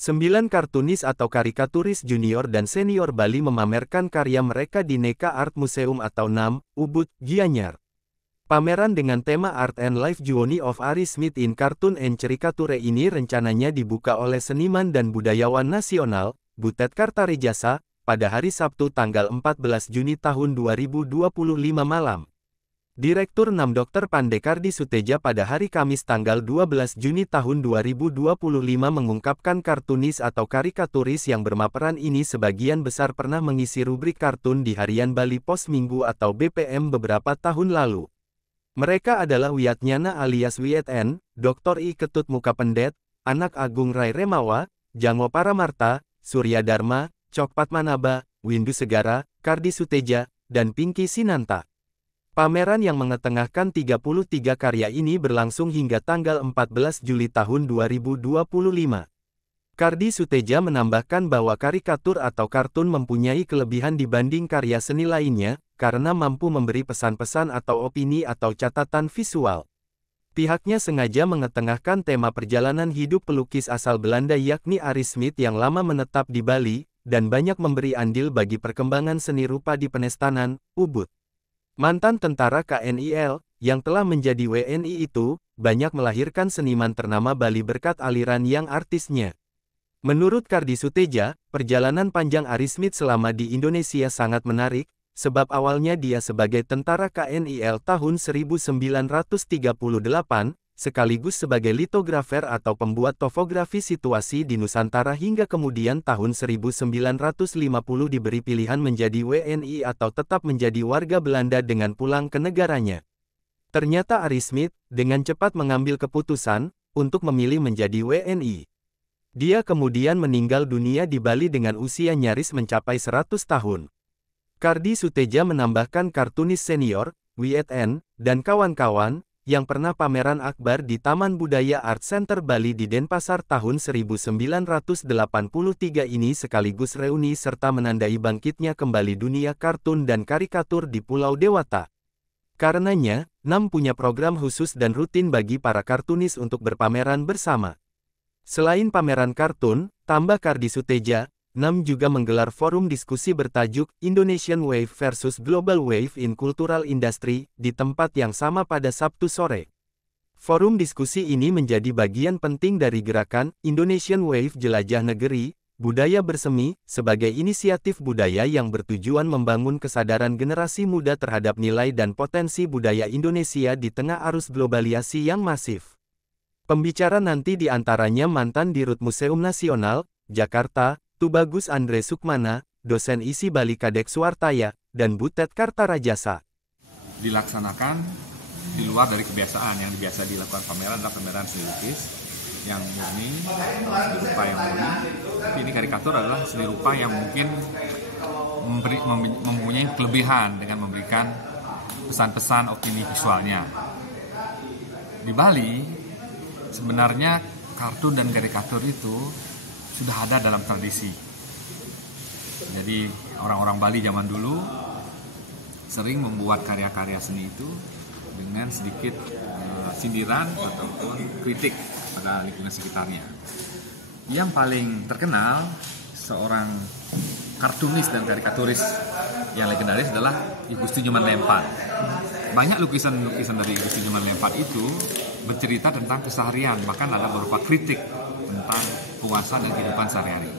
9 kartunis atau karikaturis junior dan senior Bali memamerkan karya mereka di Neka Art Museum atau NAM, Ubud, Gianyar. Pameran dengan tema Art and Life Journey of Aris Smith in Cartoon and Caricature ini rencananya dibuka oleh seniman dan budayawan nasional, Butet Kartarejasa, pada hari Sabtu tanggal 14 Juni tahun 2025 malam. Direktur 6 Dr. Pandekardi Suteja pada hari Kamis tanggal 12 Juni tahun 2025 mengungkapkan kartunis atau karikaturis yang bermaperan ini sebagian besar pernah mengisi rubrik kartun di Harian Bali Pos Minggu atau BPM beberapa tahun lalu. Mereka adalah Wiatnyana alias Wieten, Dr. I Ketut Muka Pendet, Anak Agung Rai Remawa, Jango Paramarta, Surya Dharma, Cok Patmanaba, Windu Segara, Kardi Suteja, dan Pinky Sinanta. Pameran yang mengetengahkan 33 karya ini berlangsung hingga tanggal 14 Juli tahun 2025. Kardi Suteja menambahkan bahwa karikatur atau kartun mempunyai kelebihan dibanding karya seni lainnya, karena mampu memberi pesan-pesan atau opini atau catatan visual. Pihaknya sengaja mengetengahkan tema perjalanan hidup pelukis asal Belanda yakni Aris Smith yang lama menetap di Bali, dan banyak memberi andil bagi perkembangan seni rupa di Penestanan, Ubud. Mantan tentara KNIL, yang telah menjadi WNI itu, banyak melahirkan seniman ternama Bali berkat aliran yang artisnya. Menurut Kardi Suteja, perjalanan panjang Aris Smith selama di Indonesia sangat menarik, sebab awalnya dia sebagai tentara KNIL tahun 1938, sekaligus sebagai litografer atau pembuat topografi situasi di Nusantara hingga kemudian tahun 1950 diberi pilihan menjadi WNI atau tetap menjadi warga Belanda dengan pulang ke negaranya. Ternyata Aris Smith, dengan cepat mengambil keputusan, untuk memilih menjadi WNI. Dia kemudian meninggal dunia di Bali dengan usia nyaris mencapai 100 tahun. Kardi Suteja menambahkan kartunis senior, Wieten, dan kawan-kawan, yang pernah pameran akbar di Taman Budaya Art Center Bali di Denpasar tahun 1983 ini sekaligus reuni serta menandai bangkitnya kembali dunia kartun dan karikatur di Pulau Dewata. Karenanya, NAM punya program khusus dan rutin bagi para kartunis untuk berpameran bersama. Selain pameran kartun, tambah Kardi Suteja, NAM juga menggelar forum diskusi bertajuk Indonesian Wave versus Global Wave in Cultural Industry di tempat yang sama pada Sabtu sore. Forum diskusi ini menjadi bagian penting dari gerakan Indonesian Wave Jelajah Negeri, Budaya Bersemi, sebagai inisiatif budaya yang bertujuan membangun kesadaran generasi muda terhadap nilai dan potensi budaya Indonesia di tengah arus globalisasi yang masif. Pembicara nanti diantaranya mantan Dirut Museum Nasional, Jakarta, Tubagus Andre Sukmana, dosen ISI Bali Kadek Suartaya, dan Butet Kartarejasa. Dilaksanakan di luar dari kebiasaan yang biasa dilakukan pameran adalah pameran seni lukis yang murni, seni rupa yang murni. Ini karikatur adalah seni rupa yang mungkin mempunyai kelebihan dengan memberikan pesan-pesan opini visualnya. Di Bali, sebenarnya kartun dan karikatur itu sudah ada dalam tradisi. Jadi orang-orang Bali zaman dulu sering membuat karya-karya seni itu dengan sedikit sindiran ataupun kritik pada lingkungan sekitarnya. Yang paling terkenal seorang kartunis dan karikaturis yang legendaris adalah I Gusti Nyoman Lempat. Banyak lukisan-lukisan dari I Gusti Nyoman Lempat itu bercerita tentang keseharian, bahkan ada beberapa kritik tentang puasa dan kehidupan sehari-hari.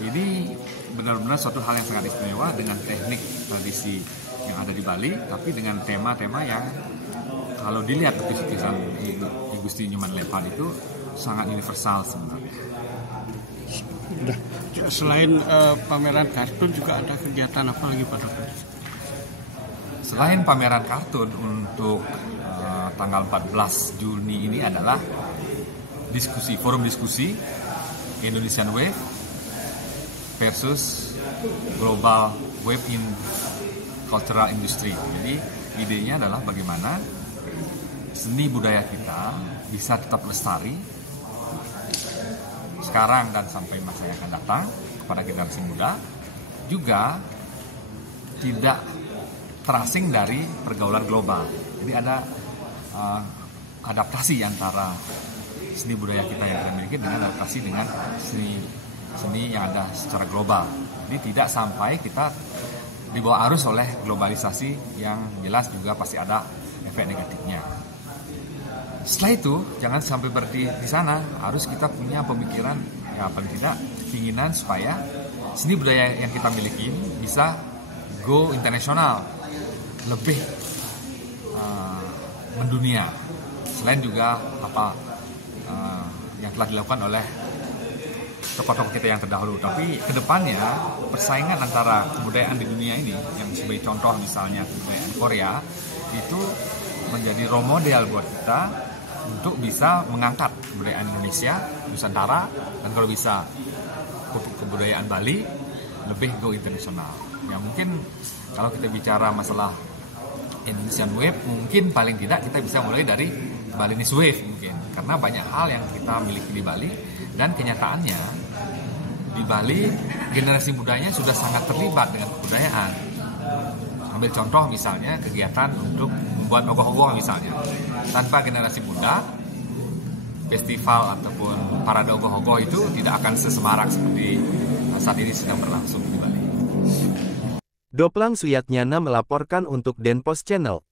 Ini benar-benar suatu hal yang sangat istimewa dengan teknik tradisi yang ada di Bali, tapi dengan tema-tema yang kalau dilihat lukisan I Gusti Nyoman Lempat itu sangat universal sebenarnya. Selain pameran kartun juga ada kegiatan apa lagi Pak Dokter? Selain pameran kartun untuk tanggal 14 Juni ini adalah forum diskusi Indonesian Wave versus Global Wave in Cultural Industry. Jadi idenya adalah bagaimana seni budaya kita bisa tetap lestari sekarang dan sampai masa yang akan datang kepada generasi muda, juga tidak terasing dari pergaulan global. Jadi ada adaptasi antara seni budaya kita yang kita miliki dengan adaptasi dengan seni yang ada secara global. Jadi tidak sampai kita dibawa arus oleh globalisasi yang jelas juga pasti ada efek negatifnya. Setelah itu jangan sampai berhenti di sana, harus kita punya pemikiran, ya paling tidak keinginan supaya seni budaya yang kita miliki bisa go internasional, lebih mendunia. Selain juga yang telah dilakukan oleh tokoh-tokoh kita yang terdahulu. Tapi kedepannya persaingan antara kebudayaan di dunia ini, yang sebagai contoh misalnya kebudayaan Korea, itu menjadi role model buat kita untuk bisa mengangkat kebudayaan Indonesia, Nusantara, dan kalau bisa kebudayaan Bali lebih go internasional. Ya mungkin kalau kita bicara masalah Indonesian Wave, mungkin paling tidak kita bisa mulai dari Balinese Wave mungkin, karena banyak hal yang kita miliki di Bali, dan kenyataannya di Bali generasi mudanya sudah sangat terlibat dengan kebudayaan. Ambil contoh misalnya kegiatan untuk membuat ogoh-ogoh misalnya, tanpa generasi muda festival ataupun parade ogoh-ogoh itu tidak akan sesemarak seperti saat ini sedang berlangsung di Bali. Doplang Suyatnyana melaporkan untuk Denpos Channel.